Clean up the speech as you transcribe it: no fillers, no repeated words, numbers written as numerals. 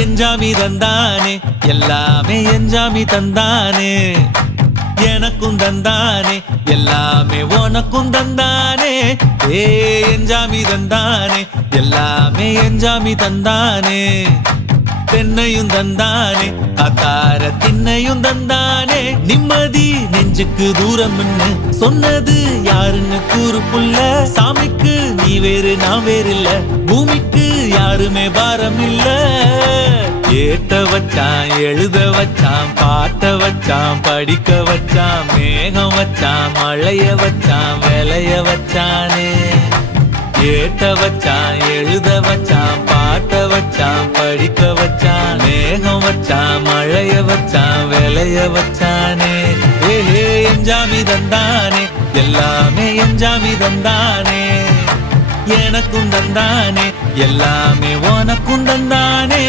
எஞ்சாமி தந்தானே எல்லாமே எஞ்சாமி தந்தானே எனக்கும் தந்தானே எல்லாமே உனக்கும் தந்தானே ஏ எஞ்சாமி தந்தானே எல்லாமே எஞ்சாமி தந்தானே தென்னையும் தந்தானே அத்தார திண்ணையும் தந்தானே நிம்மதி நெஞ்சுக்கு தூரம்னு சொன்னது யாருன்னு கூறு புள்ள சாமிக்கு நீ வேறு நான் வேறு இல்ல பூமிக்கு யாருமே பாரம் இல்ல ஏத்த வச்சான் எழுத வச்சான் பாட்ட வச்சான் படிக்க வச்சான் மேகம் வச்சான் மழைய வச்சான் விளைய வச்சானே ஏத்த வச்சான் எழுத வச்சான் பாட்ட வச்சான் படிக்க வச்சான் மேகம் வச்சான் மழைய வச்சான் விளைய வச்சானே ஏ எஞ்சாமி தந்தானே எல்லாமே எஞ்சாமி தந்தானே எனக்கும் தந்தானே எல்லாமே உனக்கும் தந்தானே